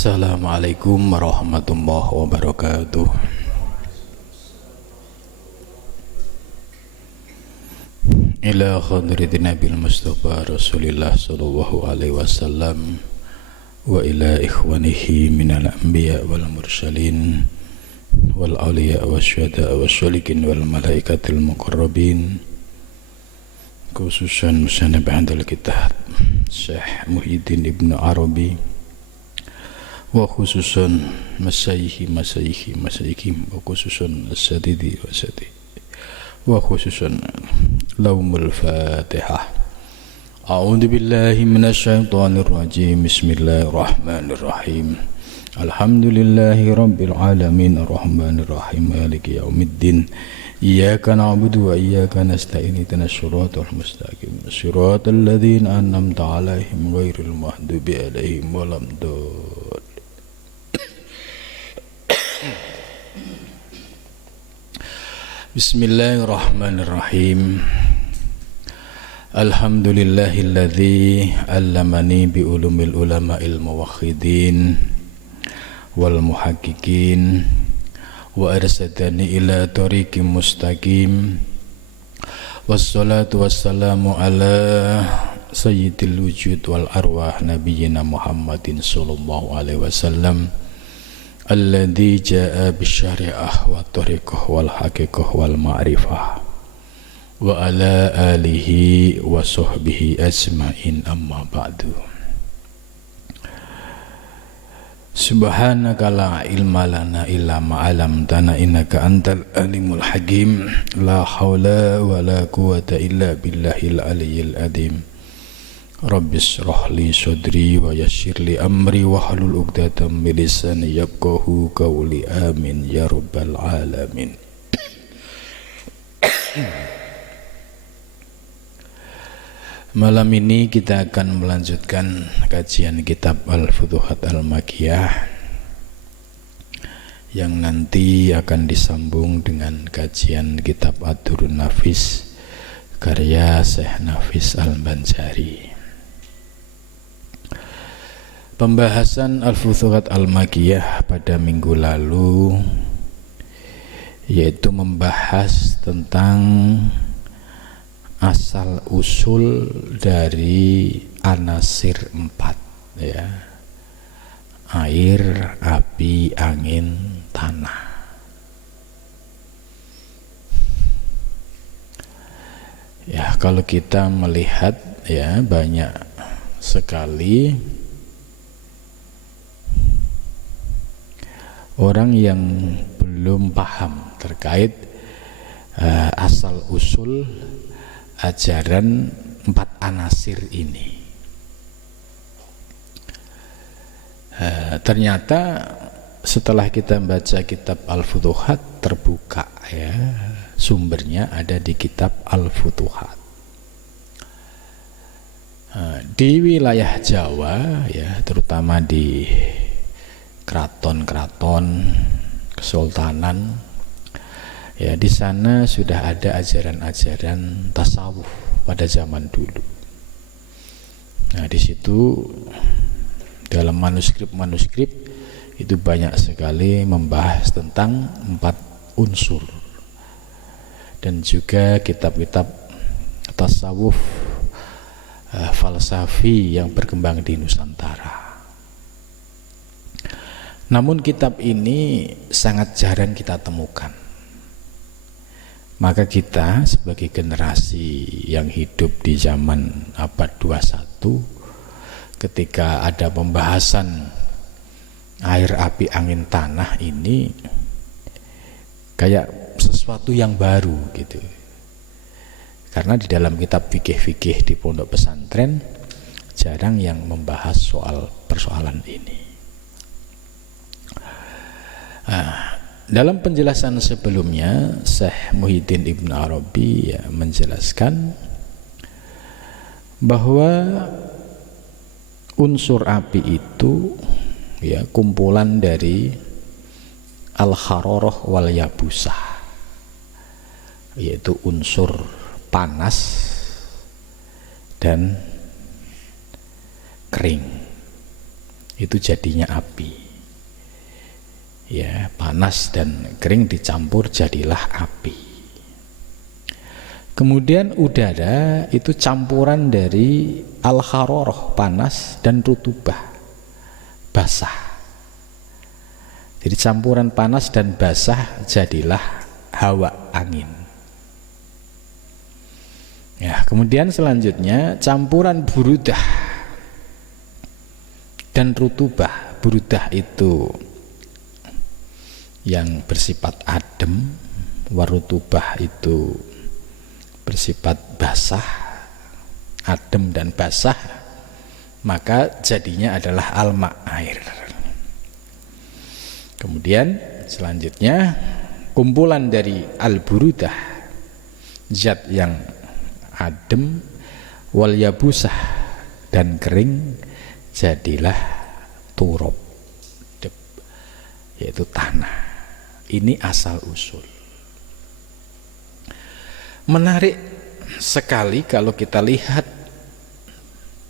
Assalamualaikum warahmatullahi wabarakatuh. Ila khadratin Nabil Mustafa Rasulillah sallallahu alaihi wasallam wa ila ikhwanihi minal anbiya wal mursalin wal awliya wasyuhada wasyolikin wal malaikatil muqarrabin, khususan musanna ba'dal kitab Syekh Muhyiddin Ibnu Arabi wa khususan masyayikhi wa khususan as-sadidi wa sadidi wa khususan laumul fatihah. A'udzu billahi minasy syaithanir rajim. Bismillahirrahmanirrahim. Alhamdulillahi rabbil alamin arrahmanir rahim maliki yaumiddin. Iyyaka na'budu wa iyyaka nasta'in ihdinas siratal mustaqim siratal ladzina an'amta 'alaihim ghairil maghdubi 'alaihim waladdallin. Bismillahirrahmanirrahim. Alhamdulillahilladzi 'allamani bi ulumil ulama'il muwahhidin wal muhaqqiqin wa arsadani ila tariqim mustaqim. Wassalatu wassalamu ala sayyidil wujud wal arwah nabiyyina Muhammadin sallallahu alaihi wasallam alladzi jaa bisyari'ah wa tariqah wal haqiqah wal ma'rifah wa ala alihi wa sahbihi ajma'in, amma ba'du. Subhanaka la ilma lana illa ma 'allamtana innaka antal alimul hakim. La haula wa la quwwata illa billahil aliyyil azim. Rabbis shrah li sadri wa yassir li amri wa hlul 'uqdatam min lisani yafqahu qawli. Amin ya rabbal alamin. Malam ini kita akan melanjutkan kajian kitab Al-Futuhat Al-Makkiyah yang nanti akan disambung dengan kajian kitab Ad-Durrun Nafis karya Syekh Nafis Al-Banjari. Pembahasan Al-Futuhat Al-Makkiyah pada minggu lalu yaitu membahas tentang asal usul dari anasir 4, ya, air, api, angin, tanah. Ya, kalau kita melihat, ya, banyak sekali orang yang belum paham terkait asal usul ajaran 4 anasir ini. Ternyata setelah kita membaca kitab Al-Futuhat terbuka, ya, sumbernya ada di kitab Al-Futuhat. Di wilayah Jawa, ya, terutama di keraton-keraton kesultanan, ya, di sana sudah ada ajaran-ajaran tasawuf pada zaman dulu. Nah, di situ dalam manuskrip-manuskrip itu banyak sekali membahas tentang 4 unsur, dan juga kitab-kitab tasawuf falsafi yang berkembang di Nusantara. Namun kitab ini sangat jarang kita temukan. Maka kita sebagai generasi yang hidup di zaman abad 21, ketika ada pembahasan air, api, angin, tanah ini kayak sesuatu yang baru gitu. Karena di dalam kitab fikih-fikih di pondok pesantren jarang yang membahas soal persoalan ini. Dalam penjelasan sebelumnya, Syekh Muhyiddin Ibnu Arabi, ya, menjelaskan bahwa unsur api itu, ya, kumpulan dari al-hararah wal yabusah, yaitu unsur panas dan kering. itu jadinya api. Ya, panas dan kering dicampur jadilah api. Kemudian udara itu campuran dari al-hararah, panas, dan rutubah, basah. Jadi campuran panas dan basah jadilah hawa, angin. Ya, kemudian selanjutnya campuran burudah dan rutubah. Burudah itu yang bersifat adem, warutubah itu bersifat basah, adem dan basah, maka jadinya adalah alma, air. Kemudian selanjutnya kumpulan dari al-burudah, zat yang adem, wal yabusah dan kering, jadilah turab, yaitu tanah. Ini asal usul. Menarik sekali kalau kita lihat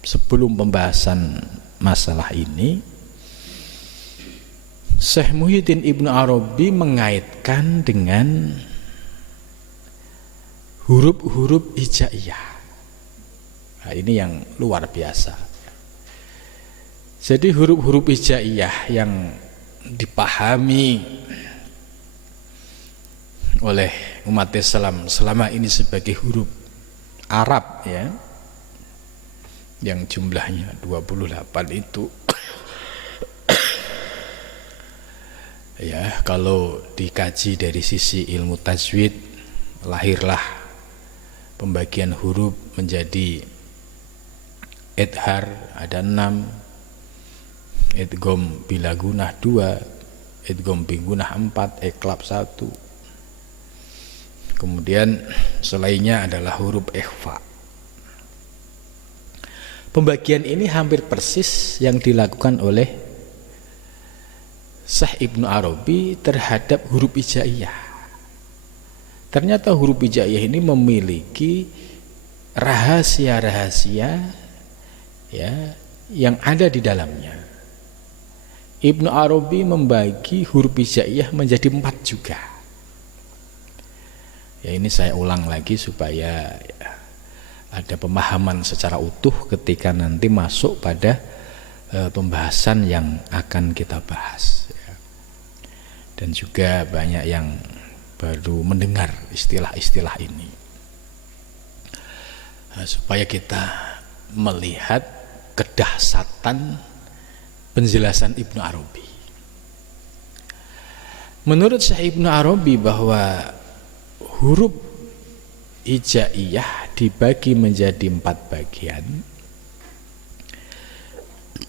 sebelum pembahasan masalah ini, Syekh Muhyiddin Ibnu Arabi mengaitkan dengan huruf-huruf hijaiyah. Nah, ini yang luar biasa. Jadi huruf-huruf hijaiyah yang dipahami oleh umat Islam selama ini sebagai huruf Arab, ya, yang jumlahnya 28 itu ya, kalau dikaji dari sisi ilmu tajwid, lahirlah pembagian huruf menjadi idhar ada 6, idgham bila gunah 2, idgham bi gunah 4, iqlab 1. Kemudian selainnya adalah huruf ikhfa. Pembagian ini hampir persis yang dilakukan oleh Syekh Ibnu Arabi terhadap huruf hijaiyah. Ternyata huruf hijaiyah ini memiliki rahasia-rahasia, ya, yang ada di dalamnya. Ibnu Arabi membagi huruf hijaiyah menjadi 4 juga. Ya, ini saya ulang lagi supaya ada pemahaman secara utuh ketika nanti masuk pada pembahasan yang akan kita bahas, ya. Dan juga banyak yang baru mendengar istilah-istilah ini, supaya kita melihat kedahsyatan penjelasan Ibnu Arabi. Menurut Syekh Ibnu Arabi bahwa huruf hijaiyah dibagi menjadi 4 bagian.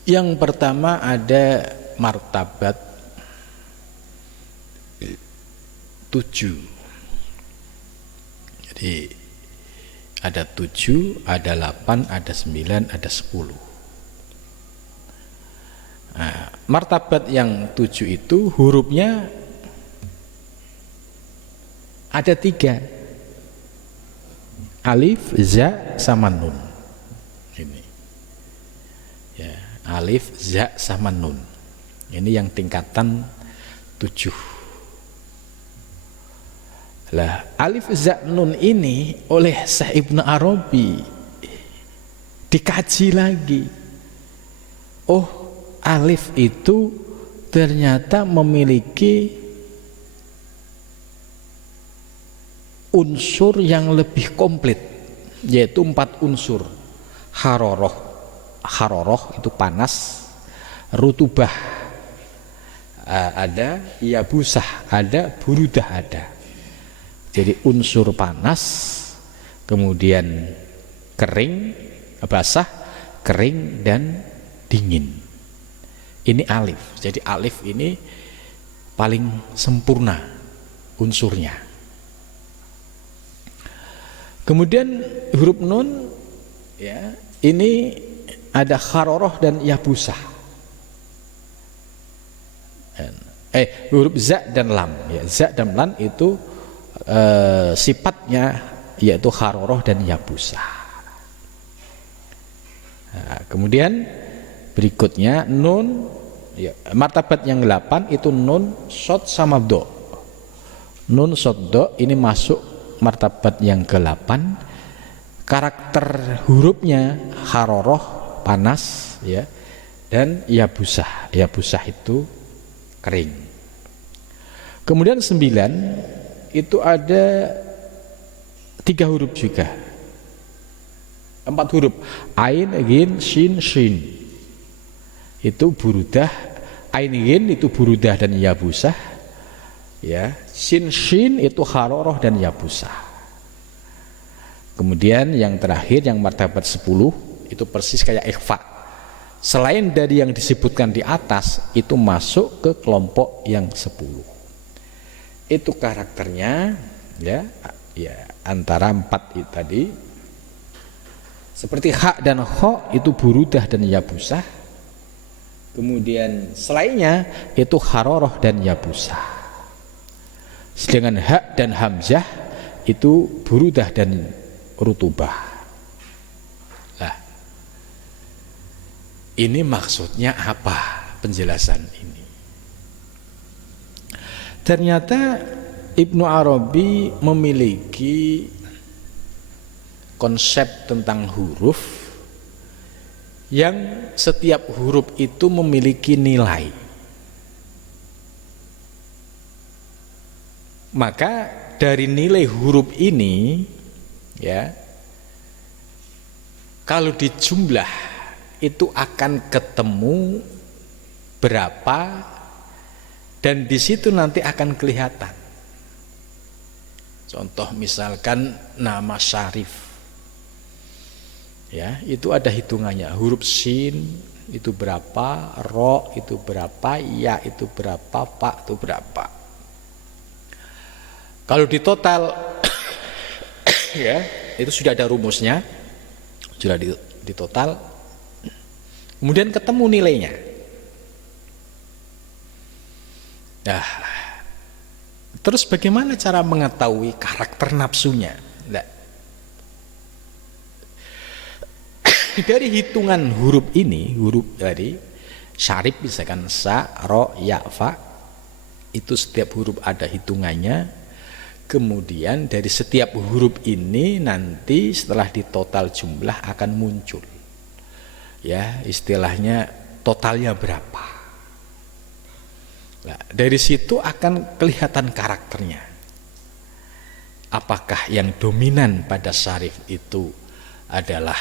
Yang pertama ada martabat 7. Jadi ada 7, ada 8, ada 9, ada 10. Nah, martabat yang 7 itu hurufnya ada 3, alif, za, sama nun. Ini, ya, alif, za, sama nun. Ini yang tingkatan 7. Lah, alif, za, nun ini oleh Syekh Ibnu Arabi dikaji lagi. Oh, alif itu ternyata memiliki unsur yang lebih komplit, yaitu 4 unsur. Haroroh itu panas, rutubah ada, yabusah ada, burudah ada. Jadi unsur panas, kemudian kering, basah, kering, dan dingin. Ini alif. Jadi alif ini paling sempurna unsurnya. Kemudian huruf nun, ya, ini ada haroroh dan yabusah. Huruf za dan lam, ya, za dan lam itu sifatnya yaitu haroroh dan yabusah. Nah, kemudian Berikutnya nun, ya, martabat yang 8 itu nun, shod sama do. Nun, shod, do ini masuk martabat yang ke-8. Karakter hurufnya haroroh, panas, ya, dan yabusah. Yabusah itu kering. Kemudian 9 itu ada 3 huruf juga, 4 huruf, ain, ghin, shin, shin. Itu burudah. Ain, ghin itu burudah dan yabusah, ya. Shin, shin itu haroroh dan yabusah. Kemudian yang terakhir, yang martabat 10 itu persis kayak ikhfa. Selain dari yang disebutkan di atas, itu masuk ke kelompok yang 10. Itu karakternya, ya, antara 4 itu tadi. Seperti ha dan ho itu burudah dan yabusah. Kemudian selainnya itu haroroh dan yabusah. Sedangkan ha dan hamzah itu burudah dan rutubah. Nah, ini maksudnya apa penjelasan ini? Ternyata Ibnu Arabi memiliki konsep tentang huruf yang setiap huruf itu memiliki nilai. Maka dari nilai huruf ini, ya, kalau dijumlah itu akan ketemu berapa, dan di situ nanti akan kelihatan. Contoh misalkan nama syarif, ya, itu ada hitungannya. Huruf sin itu berapa, ro itu berapa, ya itu berapa, pa itu berapa. Kalau di total ya, itu sudah ada rumusnya, sudah di total, kemudian ketemu nilainya. Nah, terus bagaimana cara mengetahui karakter nafsunya? Nah, dari hitungan huruf ini, huruf tadi syarif misalkan sa, ro, ya, fa, itu setiap huruf ada hitungannya. Kemudian dari setiap huruf ini nanti setelah ditotal jumlah akan muncul, ya, istilahnya totalnya berapa. Nah, dari situ akan kelihatan karakternya. Apakah yang dominan pada syarif itu adalah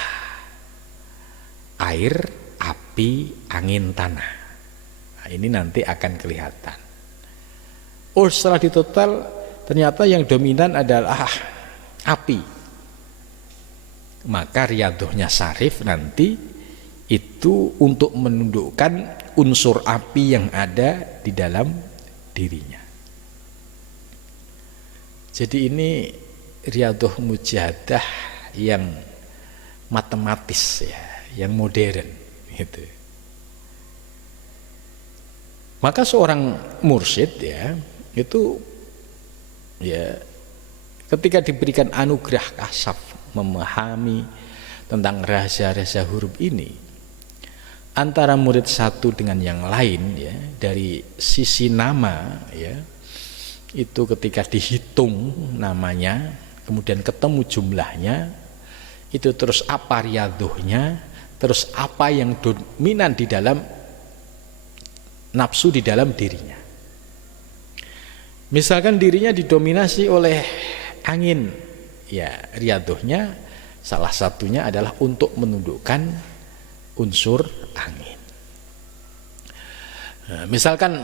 air, api, angin, tanah. Nah, ini nanti akan kelihatan. Oh, setelah ditotal ternyata yang dominan adalah api. Maka riyadohnya syarif nanti itu untuk menundukkan unsur api yang ada di dalam dirinya. Jadi ini riyadoh mujahadah yang matematis, ya, yang modern gitu. Maka seorang mursyid, ya, itu, ya, ketika diberikan anugerah kasyaf memahami tentang rahasia-rahasia huruf ini, antara murid satu dengan yang lain, ya, dari sisi nama, ya, itu ketika dihitung namanya, kemudian ketemu jumlahnya, itu terus apa riyadohnya, terus apa yang dominan di dalam nafsu di dalam dirinya. Misalkan dirinya didominasi oleh angin, ya, riyadohnya salah satunya adalah untuk menundukkan unsur angin. Nah, misalkan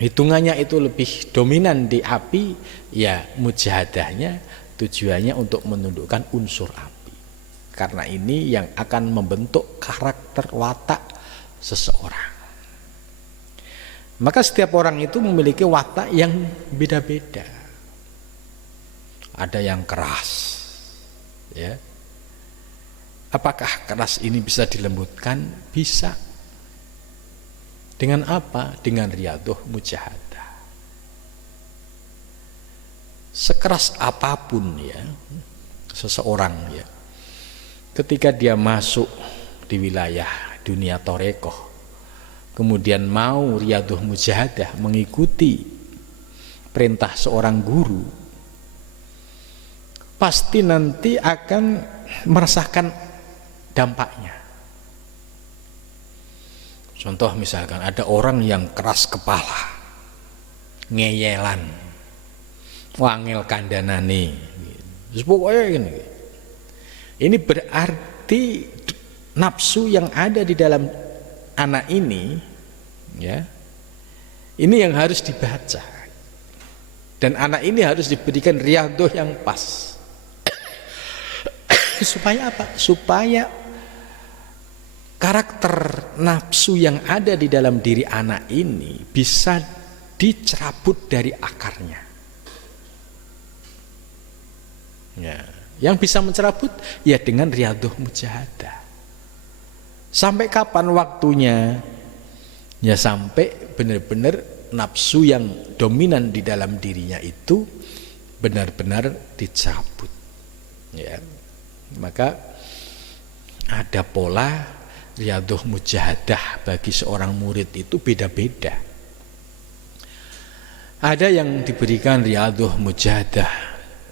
hitungannya itu lebih dominan di api, ya, mujahadahnya tujuannya untuk menundukkan unsur api. Karena ini yang akan membentuk karakter watak seseorang. Maka setiap orang itu memiliki watak yang beda-beda. Ada yang keras, ya. Apakah keras ini bisa dilembutkan? Bisa. Dengan apa? Dengan riyadoh mujahadah. Sekeras apapun, ya, seseorang, ya, ketika dia masuk di wilayah dunia torekoh, kemudian mau riyadhah mujahadah mengikuti perintah seorang guru, pasti nanti akan merasakan dampaknya. Contoh misalkan ada orang yang keras kepala, ngeyelan, wangil kandanane, pokoknya gini. Ini berarti nafsu yang ada di dalam anak ini, ya, ini yang harus dibaca, dan anak ini harus diberikan riyadhah yang pas. Supaya apa? Supaya karakter nafsu yang ada di dalam diri anak ini bisa dicerabut dari akarnya. Ya, yang bisa mencerabut ya dengan riyadhah mujahadah. Sampai kapan waktunya? Ya sampai benar-benar nafsu yang dominan di dalam dirinya itu benar-benar dicabut. Ya. Maka ada pola riyadhah mujahadah bagi seorang murid itu beda-beda. Ada yang diberikan riyadhah mujahadah,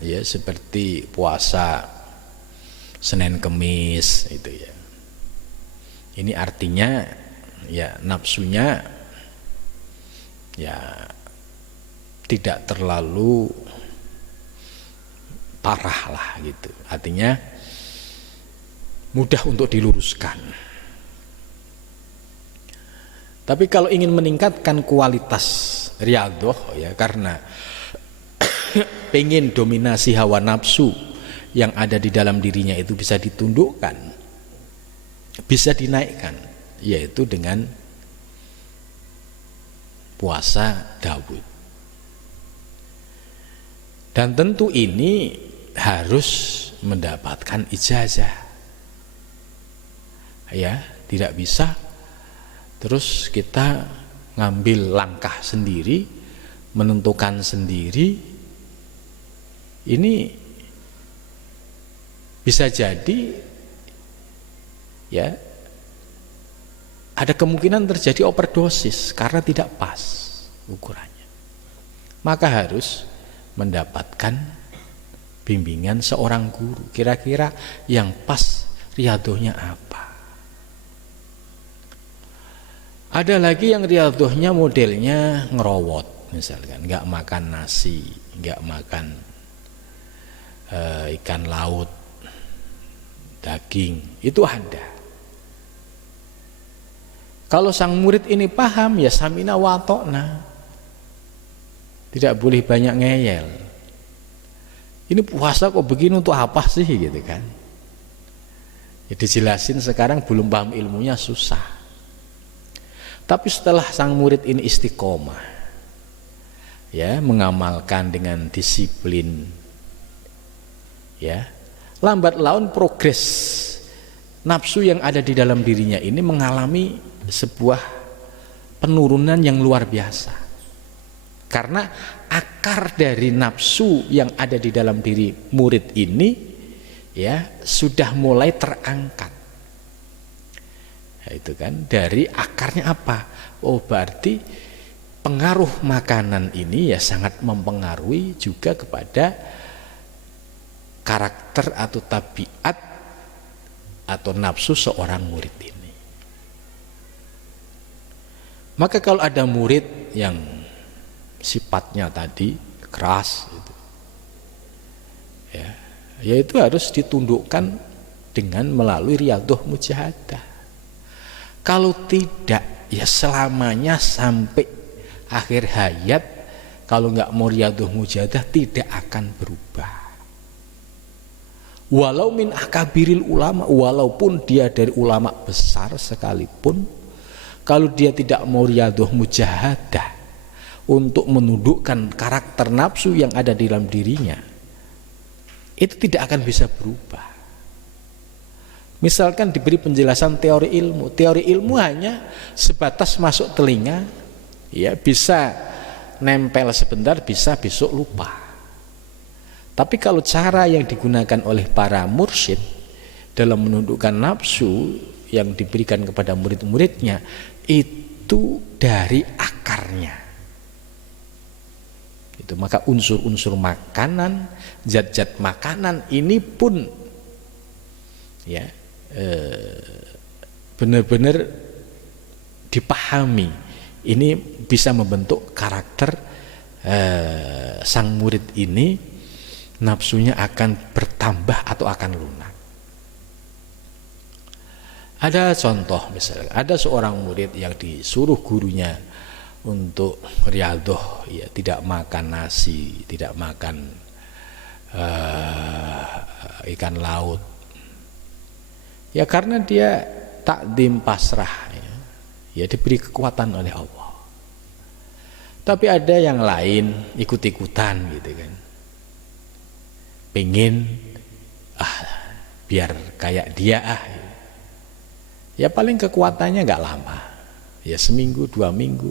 ya, seperti puasa Senin Kemis itu ya. Ini artinya ya nafsunya ya tidak terlalu parah lah gitu. Artinya mudah untuk diluruskan. Tapi kalau ingin meningkatkan kualitas riyadhah, ya, karena pengen dominasi hawa nafsu yang ada di dalam dirinya itu bisa ditundukkan, bisa dinaikkan, yaitu dengan puasa Daud. Dan tentu ini harus mendapatkan ijazah. Ya, tidak bisa terus kita ngambil langkah sendiri, menentukan sendiri. Ini bisa jadi ya ada kemungkinan terjadi overdosis karena tidak pas ukurannya. Maka harus mendapatkan bimbingan seorang guru, kira-kira yang pas riyadhahnya apa. Ada lagi yang riyadhahnya modelnya ngerowot, misalkan nggak makan nasi, nggak makan ikan laut, daging, itu ada. Kalau sang murid ini paham, ya samina wa ta'na, tidak boleh banyak ngeyel. Ini puasa kok begini untuk apa sih gitu kan? Ya dijelasin sekarang belum paham ilmunya susah. Tapi setelah sang murid ini istiqomah, ya, mengamalkan dengan disiplin, ya, lambat laun progres nafsu yang ada di dalam dirinya ini mengalami sebuah penurunan yang luar biasa. Karena akar dari nafsu yang ada di dalam diri murid ini, ya, sudah mulai terangkat. Itu kan dari akarnya apa? Oh, berarti pengaruh makanan ini ya sangat mempengaruhi juga kepada karakter atau tabiat atau nafsu seorang murid ini. Maka kalau ada murid yang sifatnya tadi keras gitu, ya itu harus ditundukkan dengan melalui riyadhah mujahadah. Kalau tidak, ya selamanya sampai akhir hayat, kalau nggak mau riyadhah mujahadah tidak akan berubah. Walau min akabiril ulama, walaupun dia dari ulama besar sekalipun, kalau dia tidak mau riyadhah mujahadah untuk menundukkan karakter nafsu yang ada di dalam dirinya, itu tidak akan bisa berubah. Misalkan diberi penjelasan teori ilmu hanya sebatas masuk telinga, ya bisa nempel sebentar, bisa besok lupa. Tapi kalau cara yang digunakan oleh para mursyid dalam menundukkan nafsu yang diberikan kepada murid-muridnya itu dari akarnya. Itu maka unsur-unsur makanan, zat-zat makanan ini pun ya benar-benar dipahami. Ini bisa membentuk karakter sang murid ini, nafsunya akan bertambah atau akan lunak. Ada contoh misalnya, ada seorang murid yang disuruh gurunya untuk riyadhah, ya, tidak makan nasi, tidak makan ikan laut. Ya karena dia takdim pasrah, ya diberi kekuatan oleh Allah. Tapi ada yang lain ikut-ikutan gitu kan. Pengen biar kayak dia ya paling kekuatannya nggak lama, ya seminggu 2 minggu,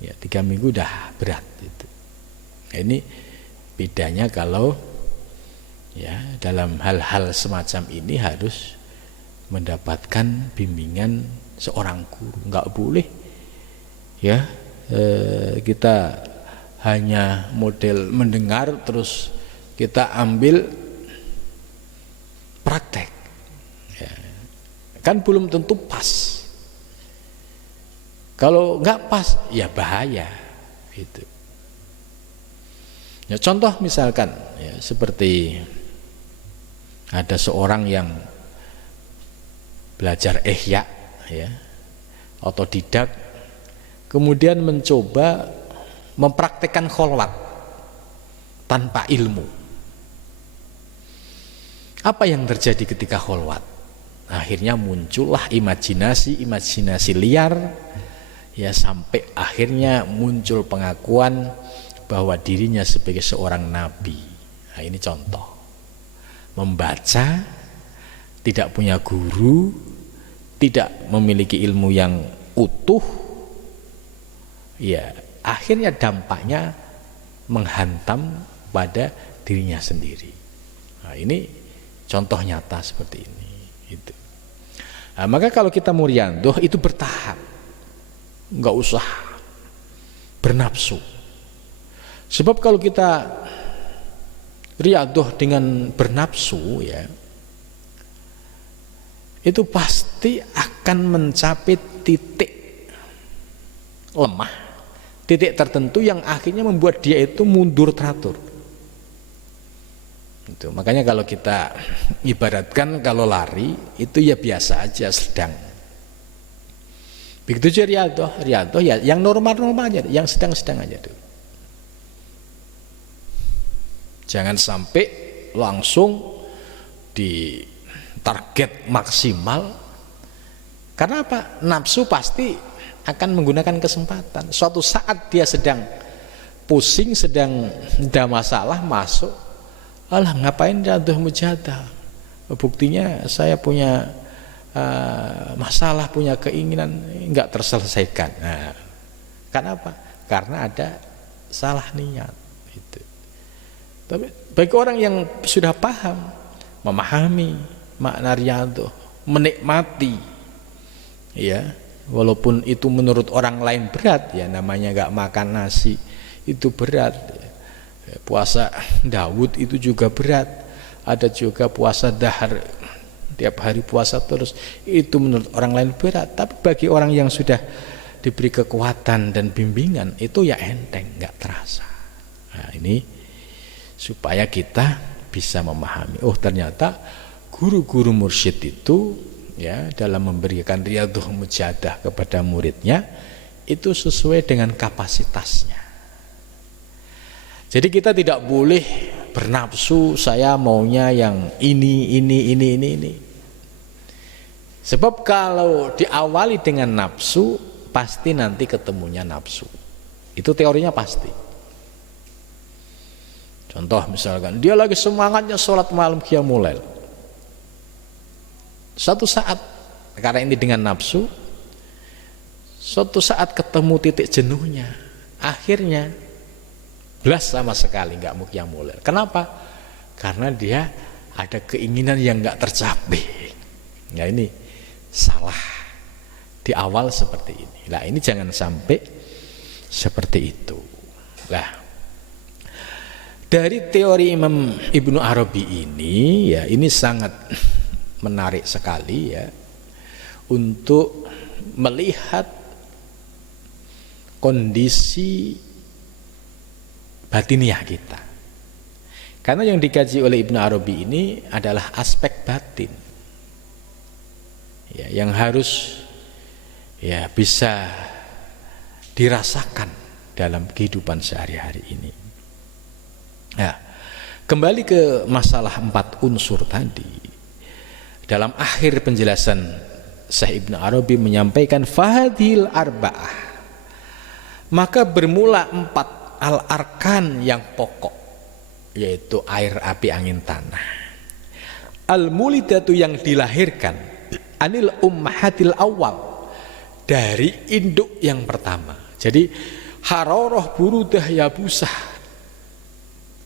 ya 3 minggu udah berat gitu. Nah, ini bedanya kalau ya dalam hal-hal semacam ini harus mendapatkan bimbingan seorang guru. Nggak boleh ya kita hanya model mendengar terus kita ambil praktek. Kan belum tentu pas. Kalau nggak pas, ya bahaya. Gitu. Ya, contoh misalkan, ya, seperti ada seorang yang belajar ihya, ya, otodidak, kemudian mencoba mempraktekkan kholwat tanpa ilmu. Apa yang terjadi ketika kholwat? Akhirnya muncullah imajinasi liar, ya, sampai akhirnya muncul pengakuan bahwa dirinya sebagai seorang nabi. Nah, ini contoh. Membaca, tidak punya guru, tidak memiliki ilmu yang utuh, ya akhirnya dampaknya menghantam pada dirinya sendiri. Nah, ini contoh nyata seperti ini. Gitu. Nah, maka kalau kita mau riyadhah itu bertahap, nggak usah bernafsu. Sebab kalau kita riyadhah dengan bernafsu, ya, itu pasti akan mencapai titik lemah, titik tertentu yang akhirnya membuat dia itu mundur teratur. Itu makanya kalau kita ibaratkan kalau lari itu ya biasa aja, sedang. Begitu juga riyadhah ya yang normal-normal aja, yang sedang-sedang aja tuh. Jangan sampai langsung di target maksimal. Karena apa? Nafsu pasti akan menggunakan kesempatan. Suatu saat dia sedang pusing, sedang ada masalah, masuk, alah ngapain riyadhah mujahadah? Buktinya saya punya masalah, punya keinginan enggak terselesaikan. Nah, kenapa? Karena ada salah niat. Itu. Tapi bagi orang yang sudah paham, memahami makna riyadhah, menikmati, ya, walaupun itu menurut orang lain berat, ya namanya enggak makan nasi itu berat. Puasa Daud itu juga berat. Ada juga puasa dahar, tiap hari puasa terus, itu menurut orang lain berat. Tapi bagi orang yang sudah diberi kekuatan dan bimbingan, itu ya enteng, gak terasa. Nah, ini supaya kita bisa memahami, oh ternyata guru-guru mursyid itu, ya, dalam memberikan riyadhah mujahadah kepada muridnya itu sesuai dengan kapasitasnya. Jadi kita tidak boleh bernafsu, saya maunya yang ini. Sebab kalau diawali dengan nafsu, pasti nanti ketemunya nafsu. Itu teorinya pasti. Contoh misalkan, dia lagi semangatnya sholat malam qiyamul lail. Suatu saat, karena ini dengan nafsu, suatu saat ketemu titik jenuhnya, akhirnya belas sama sekali nggak mau qiyamul lail. Kenapa? Karena dia ada keinginan yang nggak tercapai. Ya ini salah di awal seperti ini. Nah, ini jangan sampai seperti itu. Nah, dari teori Imam Ibnu Arabi ini ya, ini sangat menarik sekali ya untuk melihat kondisi batiniah kita. Karena yang dikaji oleh Ibnu Arabi ini adalah aspek batin. Ya, yang harus ya bisa dirasakan dalam kehidupan sehari-hari ini. Nah, kembali ke masalah 4 unsur tadi. Dalam akhir penjelasan Syekh Ibnu Arabi menyampaikan fahadhil arba'ah, maka bermula 4 al-arkan yang pokok, yaitu air, api, angin, tanah. Al-mulidatu yang dilahirkan anil ummahatil awal, dari induk yang pertama. Jadi haroroh, burudah, yabusah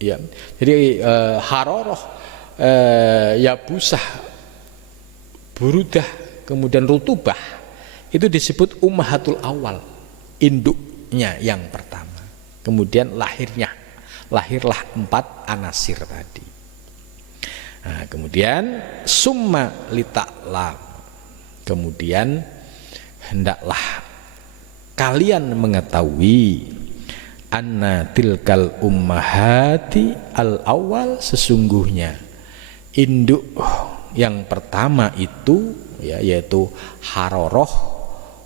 ya. Jadi haroroh, yabusah, burudah, kemudian rutubah, itu disebut ummahatul awal, induknya yang pertama. Kemudian lahirlah 4 anasir tadi. Nah, kemudian summa lita'lam, kemudian hendaklah kalian mengetahui anna tilkal ummahati al awal, sesungguhnya induk yang pertama itu ya, yaitu haroroh,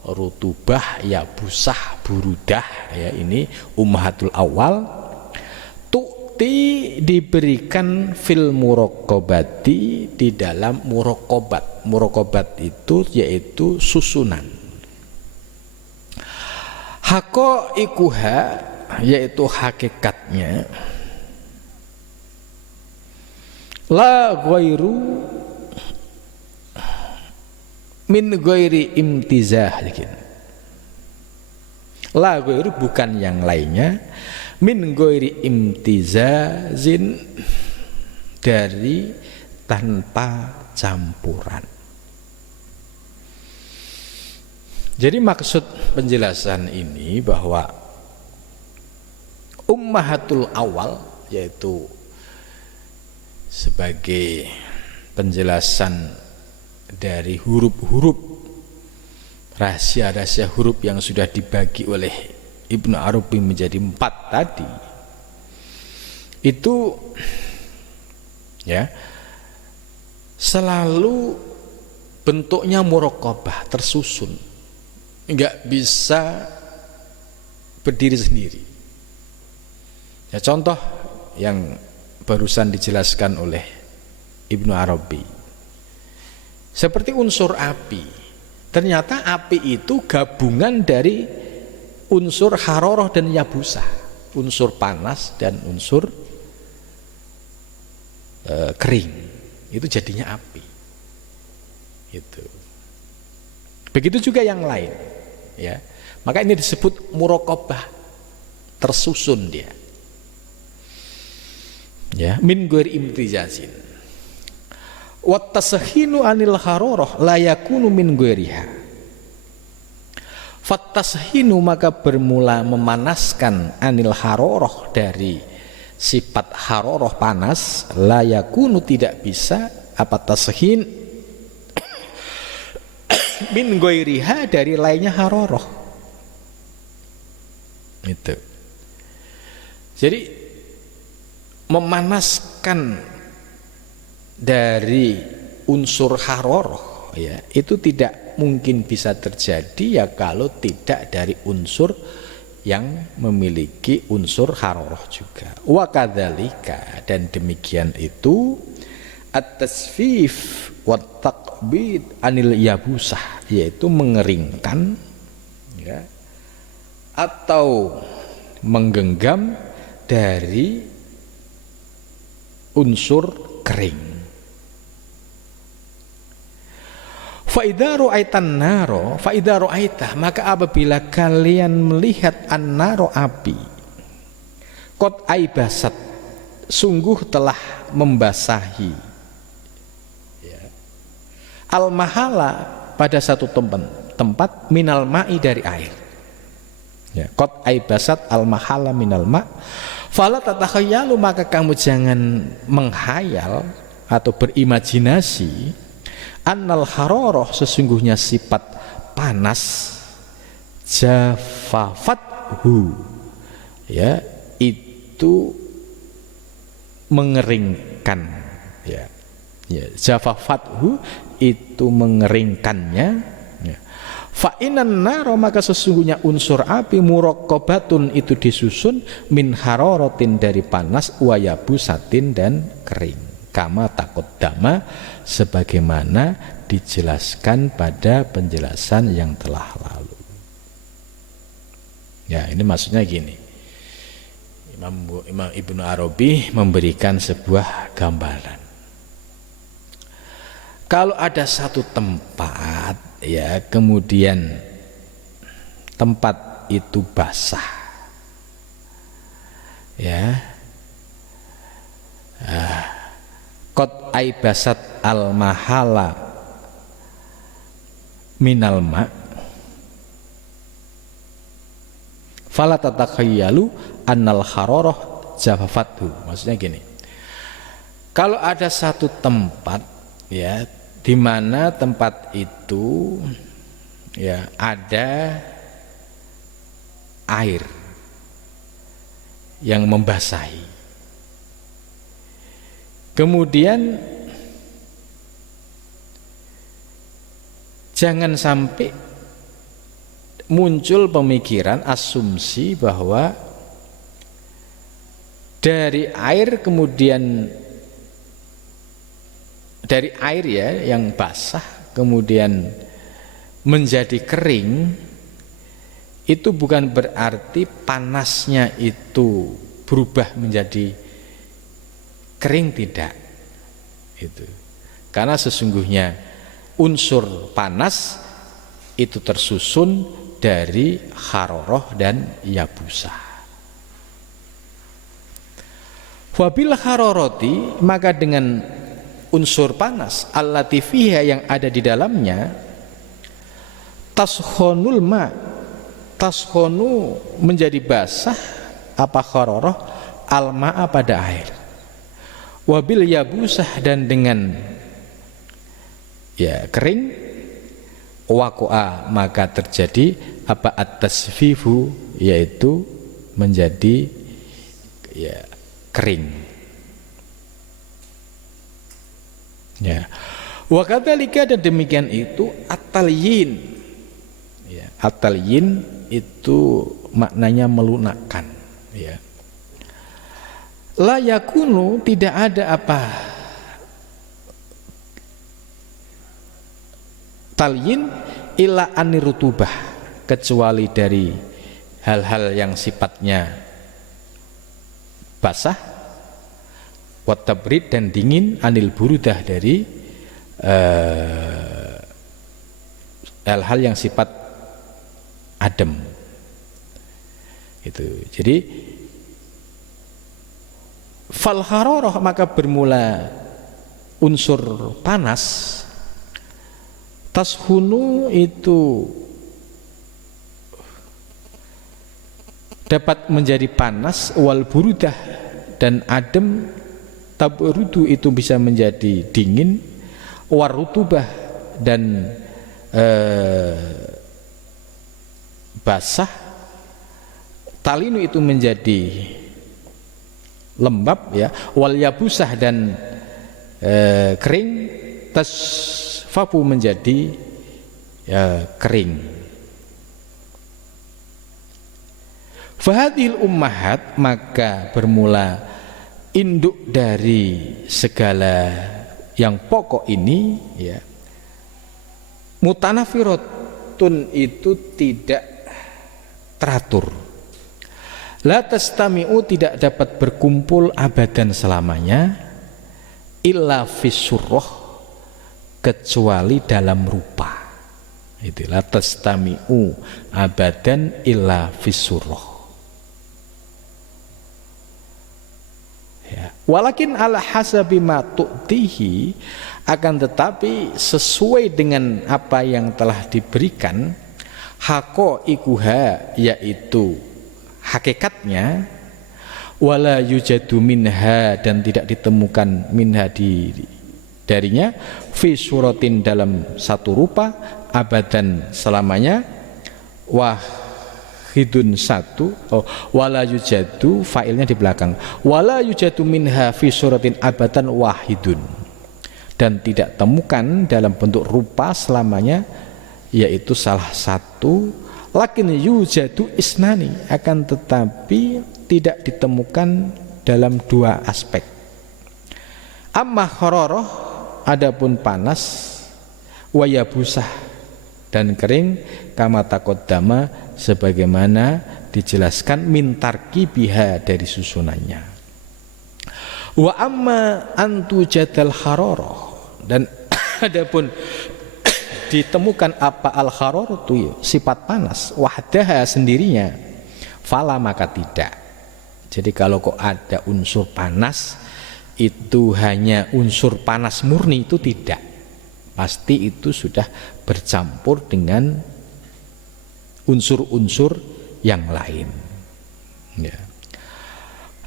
rutubah, yabusah, burudah ya, ini ummahatul awal, tu'ti diberikan fil muraqabati, di dalam muraqabat. Muraqabat itu yaitu susunan. Haqaiquha, yaitu hakikatnya, la ghairu min ghairi imtizah. La ghairu, bukan yang lainnya, min ghairi imtizazin, dari tanpa campuran. Jadi maksud penjelasan ini bahwa ummahatul awal, yaitu sebagai penjelasan dari huruf-huruf, rahasia-rahasia huruf yang sudah dibagi oleh Ibnu Arabi menjadi 4 tadi, itu ya selalu bentuknya muraqabah, tersusun, enggak bisa berdiri sendiri. Ya, contoh yang barusan dijelaskan oleh Ibnu Arabi, seperti unsur api. Ternyata api itu gabungan dari unsur haroroh dan yabusah, unsur panas dan unsur kering, itu jadinya api. Itu. Begitu juga yang lain, ya. Maka ini disebut muraqabah, tersusun dia. Ya, min ghairi imtizazin. Wa tasahhinu anil haroroh la yakunu min ghairiha. Fatashinu, maka bermula memanaskan, anil haroroh, dari sifat haroroh panas, la yakunu, tidak bisa, apa tashin, min ghairiha, dari lainnya haroroh. Itu. Jadi memanaskan dari unsur haroroh ya, itu tidak mungkin bisa terjadi ya kalau tidak dari unsur yang memiliki unsur haroroh juga. Wa kadzalika, dan demikian itu at-tasfif wa taqbid anil yabusah, yaitu mengeringkan ya, atau menggenggam dari unsur kering. Fa idza ra'aitan naro, fa idza ra'aita, maka apabila kalian melihat an-naro, api, qad aibasat, sungguh telah membasahi ya, al-mahala, pada satu tempat minal ma'i dari air. Ya, qad aibasat al mahala minal ma, fala tatakhayalu, maka kamu jangan menghayal atau berimajinasi, annal haroroh, sesungguhnya sifat panas, jafafathu, ya, itu mengeringkan, ya, ya, jafafathu itu mengeringkannya. Fa inan naro, maka sesungguhnya unsur api, muraqqabatun itu disusun, min hararatin dari panas, wayabusatin dan kering, kama taqaddama, sebagaimana dijelaskan pada penjelasan yang telah lalu. Ya, ini maksudnya gini, Imam Ibnu Arabi memberikan sebuah gambaran. Kalau ada satu tempat, ya, kemudian tempat itu basah, ya, qad aibasat al mahala minal ma, fala tatakhayalu annal hararah jafafathu. Maksudnya gini, kalau ada satu tempat, ya, di mana tempat itu, ya, ada air yang membasahi, kemudian jangan sampai muncul pemikiran, asumsi bahwa dari air, kemudian dari air, ya, yang basah kemudian menjadi kering, itu bukan berarti panasnya itu berubah menjadi kering, tidak. Itu karena sesungguhnya unsur panas itu tersusun dari haroroh dan yabusah. Wabil haroroti, maka dengan unsur panas, allati fiha, yang ada di dalamnya, tashonul ma, tashonu menjadi basah, apa haroroh, al ma'a pada air, wabil yabusah, dan dengan, ya, kering, wakoa, maka terjadi apa, at-tasfifu, yaitu menjadi, ya, kering. Ya, wa kadzalika, dan demikian itu at-talyin. Ya, at-talyin itu maknanya melunakkan, ya. La yakunu, tidak ada apa, talyin illa anirutubah, kecuali dari hal-hal yang sifatnya basah, watabrid, dan dingin, anil burudah, dari hal-hal yang sifat adem. Itu. Jadi fal hararah, maka bermula unsur panas, tashunu itu dapat menjadi panas, wal burudah, dan adem, tabrudu itu bisa menjadi dingin, warutubah, dan basah, talinu itu menjadi lembab, ya, wal yabusah, dan kering, tasfafu menjadi, ya, kering. Fahadil ummahat, maka bermula induk dari segala yang pokok ini, ya, mutanafiratun itu tidak teratur, la tastami'u tidak dapat berkumpul abadan selamanya, illa fisurroh kecuali dalam rupa. Itu la tastami'u abadan illa fisurroh. ya. Walakin ala hasabi ma tu'tihi, akan tetapi sesuai dengan apa yang telah diberikan, haqaiquha, yaitu hakikatnya, wala yujadu minha, dan tidak ditemukan minha darinya, fi suratin, dalam satu rupa, abadan, selamanya, wahidun, satu, wala yujadu, failnya di belakang, wala yujadu minha fi suratin abadan wahidun, dan tidak temukan dalam bentuk rupa selamanya, yaitu salah satu. Lakin yujadu isnani, akan tetapi tidak ditemukan dalam dua aspek. Amma khararah, adapun panas, wayabusah, dan kering, kama taqaddama, sebagaimana dijelaskan, min tarkibiha, dari susunannya. Wa amma antujadal khararah, dan adapun ditemukan apa al khararatu, sifat panas, wahdaha, sendirinya, fala, maka tidak. Jadi kalau kok ada unsur panas itu hanya unsur panas murni, itu tidak, pasti itu sudah bercampur dengan unsur-unsur yang lain, ya.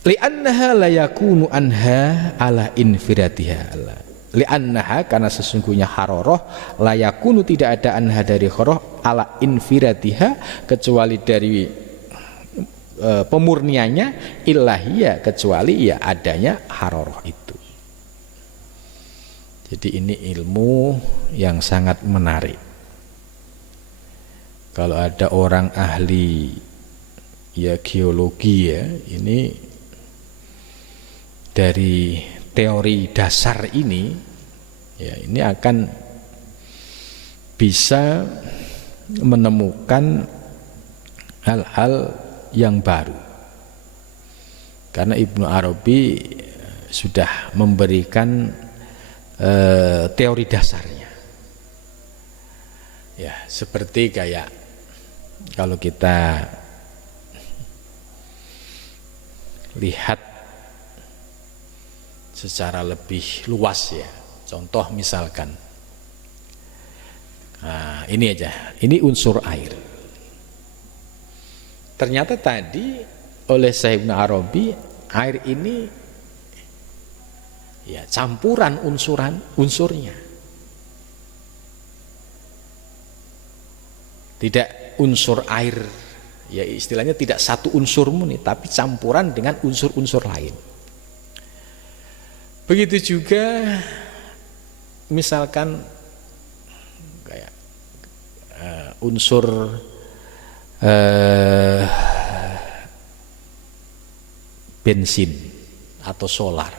Li'annaha la yakunu anha ala infiratiha, li'annaha, karena sesungguhnya haroroh, la yakunu, tidak ada anha dari haroroh, ala infiratiha, kecuali dari pemurniannya, illahiyah, kecuali ya adanya haroroh itu. Jadi ini ilmu yang sangat menarik. Kalau ada orang ahli ya geologi, ya, ini dari teori dasar ini, ya, ini akan bisa menemukan hal-hal yang baru, karena Ibnu Arabi sudah memberikan teori dasarnya, ya, seperti kayak kalau kita lihat secara lebih luas, ya, contoh misalkan, nah, ini aja, ini unsur air. Ternyata tadi oleh Syekh Ibnu Arabi, air ini ya campuran unsurnya. Tidak unsur air, ya istilahnya tidak satu unsur murni, tapi campuran dengan unsur-unsur lain. Begitu juga misalkan kayak unsur bensin atau solar,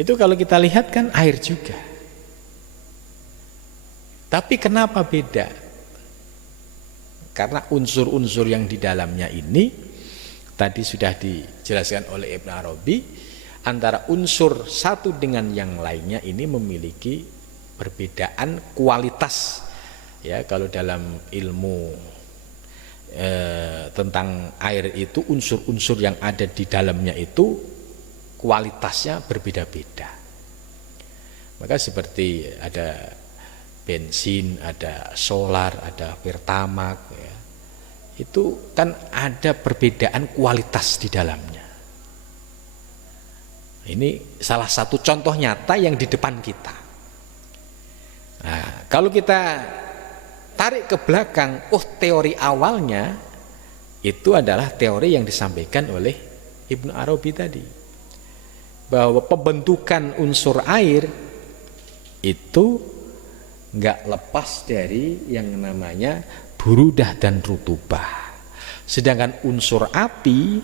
itu kalau kita lihat kan air juga, tapi kenapa beda? Karena unsur-unsur yang di dalamnya ini tadi sudah dijelaskan oleh Ibnu Arabi, antara unsur satu dengan yang lainnya ini memiliki perbedaan kualitas, ya. Kalau dalam ilmu tentang air itu, unsur-unsur yang ada di dalamnya itu kualitasnya berbeda-beda. Maka seperti ada bensin, ada solar, ada pertamax, ya, itu kan ada perbedaan kualitas di dalamnya. Ini salah satu contoh nyata yang di depan kita. Nah, kalau kita tarik ke belakang, teori awalnya itu adalah teori yang disampaikan oleh Ibnu Arabi tadi, bahwa pembentukan unsur air itu nggak lepas dari yang namanya burudah dan rutubah. Sedangkan unsur api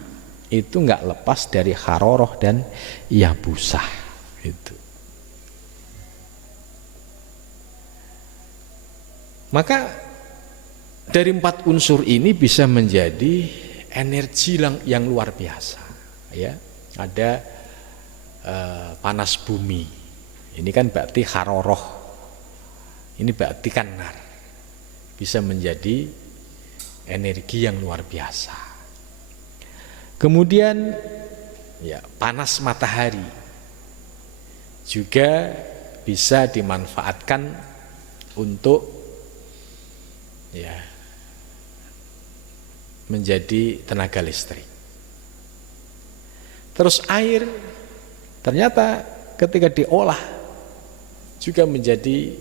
itu nggak lepas dari haroroh dan yabusah. Itu. Maka dari 4 unsur ini bisa menjadi energi yang luar biasa, ya. Ada panas bumi, ini kan berarti haroroh, ini berarti kan nar, bisa menjadi energi yang luar biasa. Kemudian ya panas matahari juga bisa dimanfaatkan untuk ya menjadi tenaga listrik. Terus air ternyata ketika diolah juga menjadi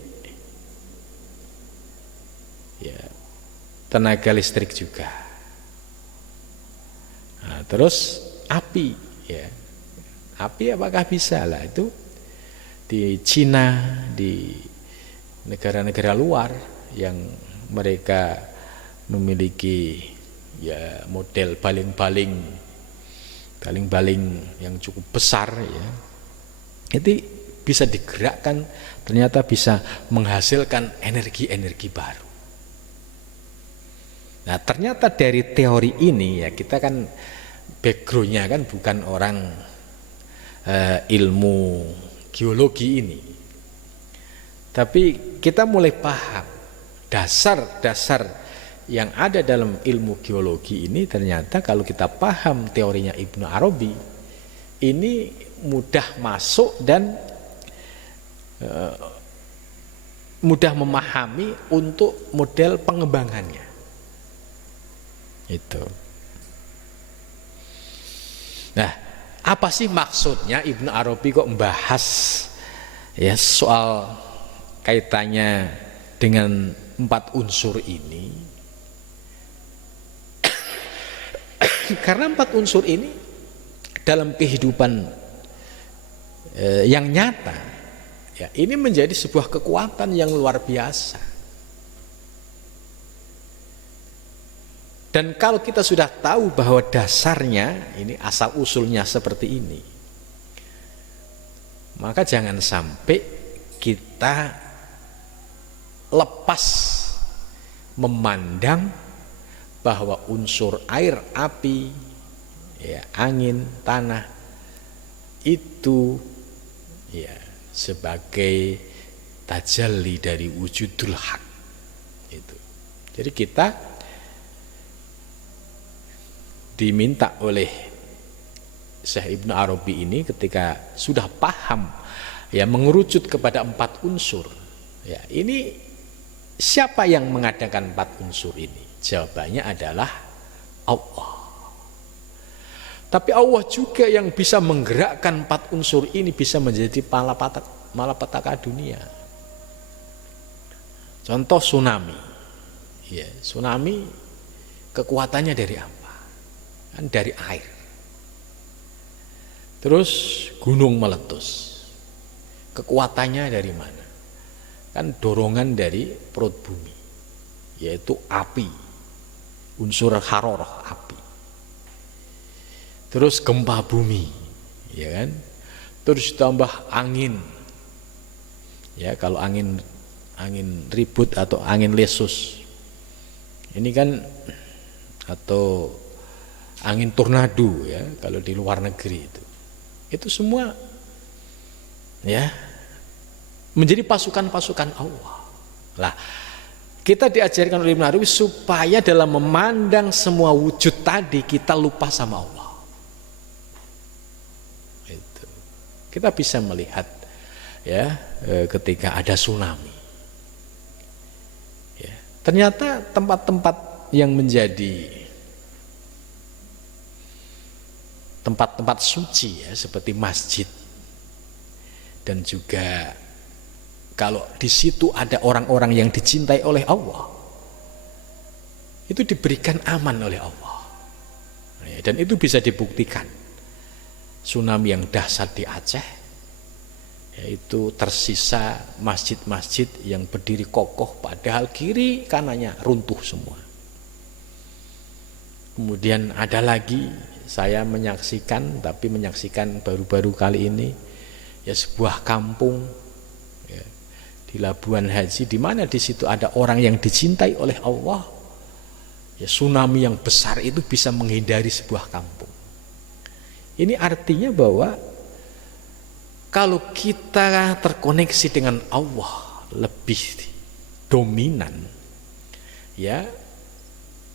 ya tenaga listrik juga. Nah, terus api ya. Api apakah bisa lah itu di Cina, di negara-negara luar yang mereka memiliki ya model baling-baling yang cukup besar ya. Itu bisa digerakkan, ternyata bisa menghasilkan energi-energi baru. Nah, ternyata dari teori ini ya, kita kan backgroundnya kan bukan orang ilmu geologi ini, tapi kita mulai paham dasar-dasar yang ada dalam ilmu geologi ini. Ternyata kalau kita paham teorinya Ibnu Arabi ini mudah masuk dan mudah memahami untuk model pengembangannya itu. Nah, apa sih maksudnya Ibnu Arabi kok membahas ya soal kaitannya dengan 4 unsur ini? Karena 4 unsur ini dalam kehidupan yang nyata ya, ini menjadi sebuah kekuatan yang luar biasa. Dan kalau kita sudah tahu bahwa dasarnya ini asal usulnya seperti ini, maka jangan sampai kita lepas memandang bahwa unsur air, api, ya, angin, tanah itu ya sebagai tajalli dari wujudul haq itu. Jadi kita diminta oleh Syekh Ibnu Arabi ini ketika sudah paham ya mengerucut kepada 4 unsur ya, ini siapa yang mengadakan 4 unsur ini? Jawabannya adalah Allah. Tapi Allah juga yang bisa menggerakkan 4 unsur ini bisa menjadi malapetaka dunia. Contoh tsunami ya, tsunami kekuatannya dari apa? Kan dari air. Terus gunung meletus, kekuatannya dari mana? Kan dorongan dari perut bumi, yaitu api, unsur haroroh, api. Terus gempa bumi, ya kan? Terus ditambah angin, ya kalau angin ribut atau angin lesus, ini kan, atau angin tornado ya kalau di luar negeri itu semua ya menjadi pasukan-pasukan Allah. Lah, kita diajarkan oleh Ibnu Arabi supaya dalam memandang semua wujud tadi kita lupa sama Allah. Itu. Kita bisa melihat ya ketika ada tsunami. Ya, ternyata tempat-tempat yang menjadi tempat-tempat suci ya, seperti masjid, dan juga kalau di situ ada orang-orang yang dicintai oleh Allah, itu diberikan aman oleh Allah ya, dan itu bisa dibuktikan. Tsunami yang dahsyat di Aceh yaitu tersisa masjid-masjid yang berdiri kokoh padahal kiri kanannya runtuh semua. Kemudian ada lagi saya menyaksikan, tapi menyaksikan baru-baru kali ini ya, sebuah kampung ya, di Labuan Haji, di mana di situ ada orang yang dicintai oleh Allah. Ya, tsunami yang besar itu bisa menghindari sebuah kampung. Ini artinya bahwa kalau kita terkoneksi dengan Allah lebih dominan, ya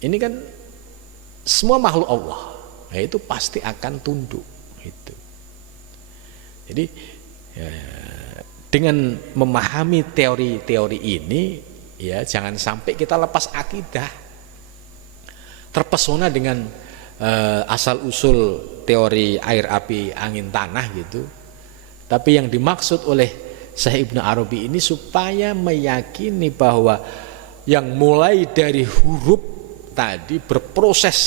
ini kan semua makhluk Allah, ya itu pasti akan tunduk itu. Jadi dengan memahami teori-teori ini, ya jangan sampai kita lepas akidah, terpesona dengan asal usul teori air, api, angin, tanah gitu. Tapi yang dimaksud oleh Syekh Ibnu Arabi ini supaya meyakini bahwa yang mulai dari huruf tadi berproses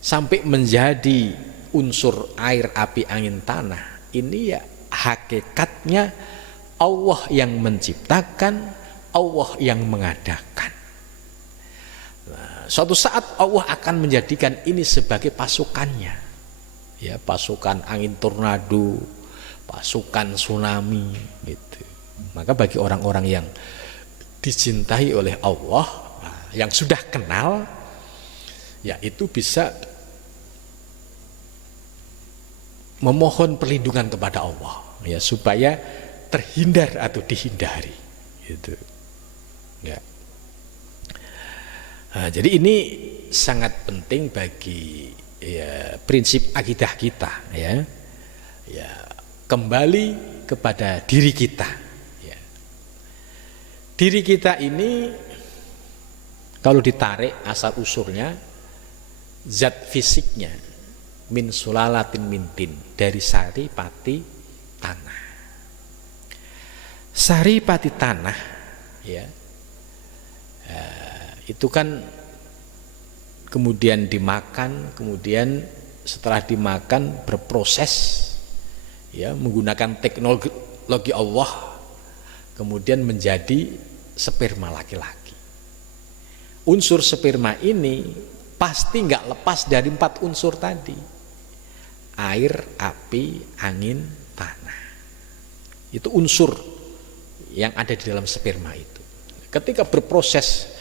sampai menjadi unsur air, api, angin, tanah, ini ya hakikatnya Allah yang menciptakan, Allah yang mengadakan. Nah, suatu saat Allah akan menjadikan ini sebagai pasukannya, ya, pasukan angin tornado, pasukan tsunami gitu. Maka bagi orang-orang yang dicintai oleh Allah, yang sudah kenal, ya itu bisa memohon perlindungan kepada Allah, ya, supaya terhindar atau dihindari gitu. Ya. Nah, jadi ini sangat penting bagi, ya, prinsip akidah kita, ya. Ya, kembali kepada diri kita, ya. Diri kita ini kalau ditarik asal usulnya, zat fisiknya min sulalatin min tin, dari sari pati tanah. Sari pati tanah, ya, itu kan kemudian dimakan, kemudian setelah dimakan berproses, ya, menggunakan teknologi Allah, kemudian menjadi sperma laki-laki. Unsur sperma ini pasti nggak lepas dari 4 unsur tadi: air, api, angin, tanah. Itu unsur yang ada di dalam sperma itu. Ketika berproses,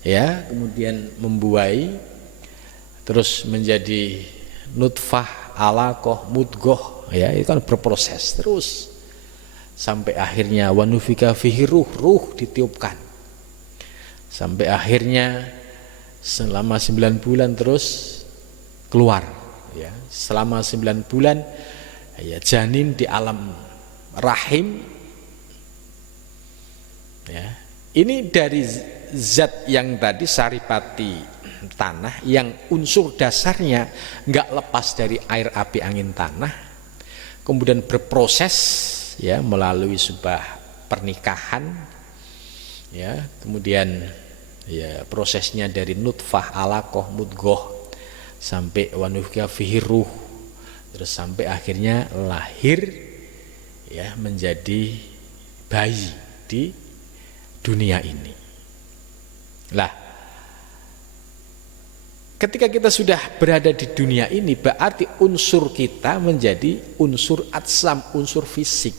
ya, kemudian membuai, terus menjadi nutfah, alaqah, mudghah, ya, itu kan berproses terus sampai akhirnya wanufika fihi ruh ditiupkan, sampai akhirnya selama 9 bulan terus keluar, ya, selama 9 bulan, ya, janin di alam rahim, ya. Ini dari zat yang tadi saripati tanah, yang unsur dasarnya nggak lepas dari air, api, angin, tanah, kemudian berproses, ya, melalui sebuah pernikahan, ya, kemudian, ya, prosesnya dari nutfah, alaqah, mudghah sampai wanufika fihi ruh, terus sampai akhirnya lahir, ya, menjadi bayi di dunia ini. Lah, ketika kita sudah berada di dunia ini, berarti unsur kita menjadi unsur atsam, unsur fisik.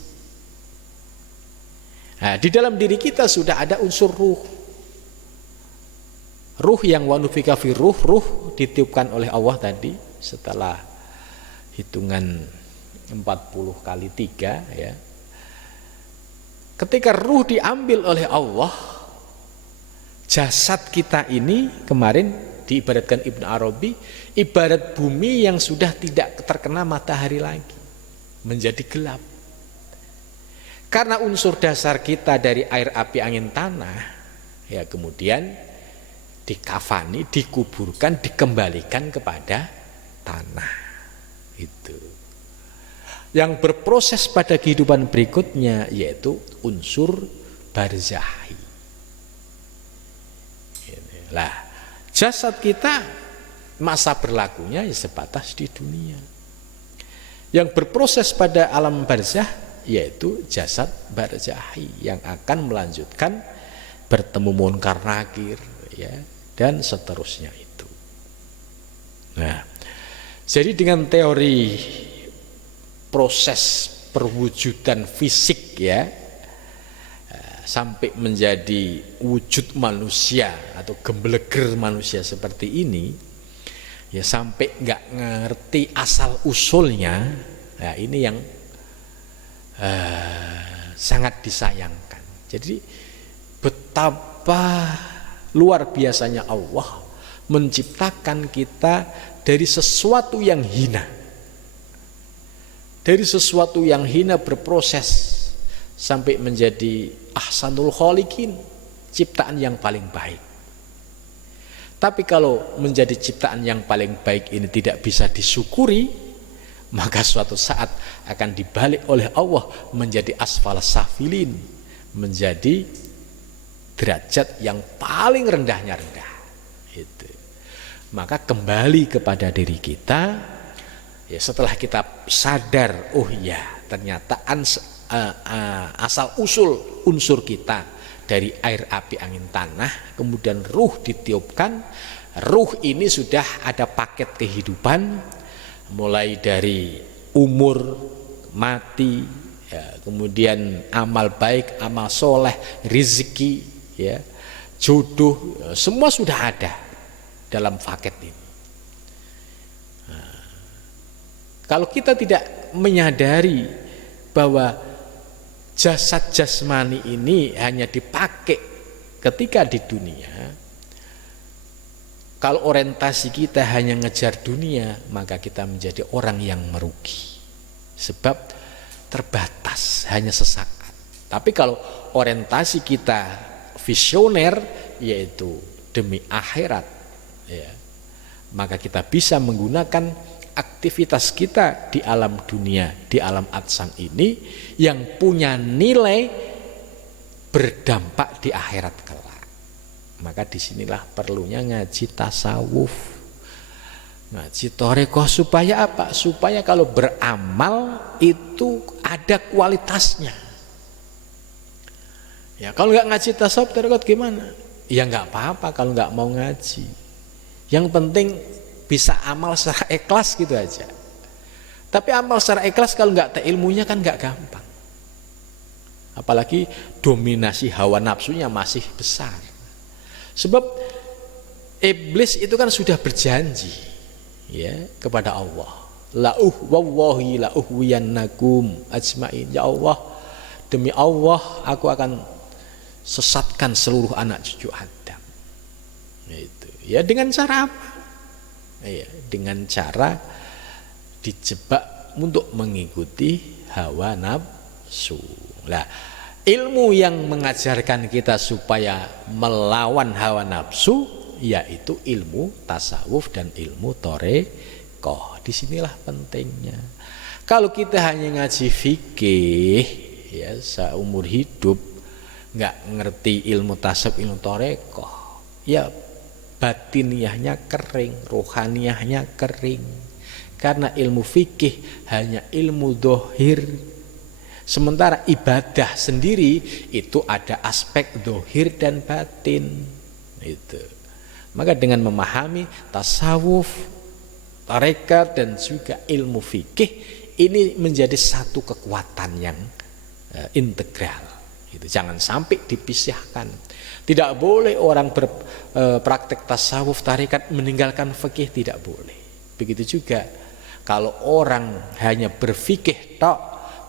Nah, di dalam diri kita sudah ada unsur ruh. Ruh yang wanufika fi ruh ditiupkan oleh Allah tadi setelah hitungan 40 kali 3, ya. Ketika ruh diambil oleh Allah, jasad kita ini kemarin diibaratkan Ibnu Arabi ibarat bumi yang sudah tidak terkena matahari lagi, menjadi gelap. Karena unsur dasar kita dari air, api, angin, tanah, ya, kemudian dikafani, dikuburkan, dikembalikan kepada tanah. Itu yang berproses pada kehidupan berikutnya, yaitu unsur barzahi. Lah, jasad kita masa berlakunya ya sebatas di dunia. Yang berproses pada alam barzah yaitu jasad barzahi yang akan melanjutkan bertemu munkar nakir, ya, dan seterusnya itu. Nah, jadi dengan teori proses perwujudan fisik, ya, sampai menjadi wujud manusia atau gembleger manusia seperti ini, ya, sampai nggak ngerti asal usulnya, nah, ini yang sangat disayangkan. Jadi betapa luar biasanya Allah menciptakan kita dari sesuatu yang hina. dari sesuatu yang hina berproses sampai menjadi ahsanul khaliqin, ciptaan yang paling baik. Tapi kalau menjadi ciptaan yang paling baik ini tidak bisa disyukuri, maka suatu saat akan dibalik oleh Allah menjadi asfal safilin, menjadi derajat yang paling rendahnya rendah. Itu. Maka kembali kepada diri kita, ya setelah kita sadar, oh ya ternyata asal usul unsur kita dari air, api, angin, tanah, kemudian ruh ditiupkan. Ruh ini sudah ada paket kehidupan, mulai dari umur, mati, ya, kemudian amal baik, amal soleh, rizki, ya, jodoh, ya, semua sudah ada dalam paket ini. Nah, kalau kita tidak menyadari bahwa jasad jasmani ini hanya dipakai ketika di dunia, kalau orientasi kita hanya ngejar dunia, maka kita menjadi orang yang merugi, sebab terbatas, hanya sesaat. Tapi kalau orientasi kita visioner, yaitu demi akhirat, ya, maka kita bisa menggunakan aktivitas kita di alam dunia, di alam adsan ini yang punya nilai berdampak di akhirat kelak. Maka disinilah perlunya ngaji tasawuf, ngaji thariqah, supaya apa? Supaya kalau beramal itu ada kualitasnya. Ya kalau nggak ngaji tasawuf thariqah gimana? Ya nggak apa-apa kalau nggak mau ngaji. Yang penting bisa amal secara ikhlas gitu aja. Tapi amal secara ikhlas kalau nggak ada ilmunya kan nggak gampang. Apalagi dominasi hawa nafsunya masih besar. Sebab iblis itu kan sudah berjanji, ya, kepada Allah. Wallahi la'uhwiyannakum ajmain. Ya Allah, demi Allah aku akan sesatkan seluruh anak cucu Adam. Itu. Ya dengan cara apa? Ya, dengan cara dijebak untuk mengikuti hawa nafsu. Nah, ilmu yang mengajarkan kita supaya melawan hawa nafsu yaitu ilmu tasawuf dan ilmu thariqah. Disinilah pentingnya. Kalau kita hanya ngaji fikih, ya, seumur hidup nggak ngerti ilmu tasawuf, ilmu thariqah, ya batiniahnya kering, rohaniahnya kering. Karena ilmu fikih hanya ilmu dohir, sementara ibadah sendiri itu ada aspek dohir dan batin. Itu. Maka dengan memahami tasawuf, tarekat dan juga ilmu fikih, ini menjadi satu kekuatan yang integral. Itu. Jangan sampai dipisahkan. Tidak boleh orang berpraktek tasawuf tarekat meninggalkan fikih, tidak boleh. Begitu juga kalau orang hanya berfikih tok,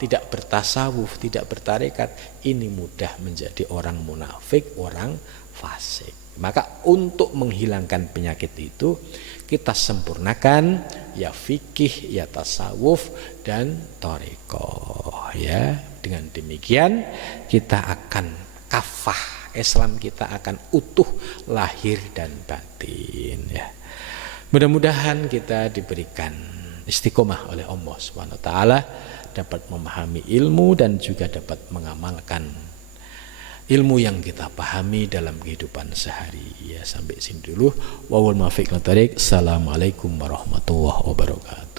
tidak bertasawuf, tidak bertarekat, ini mudah menjadi orang munafik, orang fasik. Maka untuk menghilangkan penyakit itu kita sempurnakan ya fikih, ya tasawuf dan tarekat, ya. Dengan demikian kita akan kafah, Islam kita akan utuh lahir dan batin, ya. Mudah-mudahan kita diberikan istiqomah oleh Allah Subhanahu wa taala, dapat memahami ilmu dan juga dapat mengamalkan ilmu yang kita pahami dalam kehidupan sehari. Ya, sampai sini dulu. Wal muwaffiq ila thariq. Assalamualaikum warahmatullahi wabarakatuh.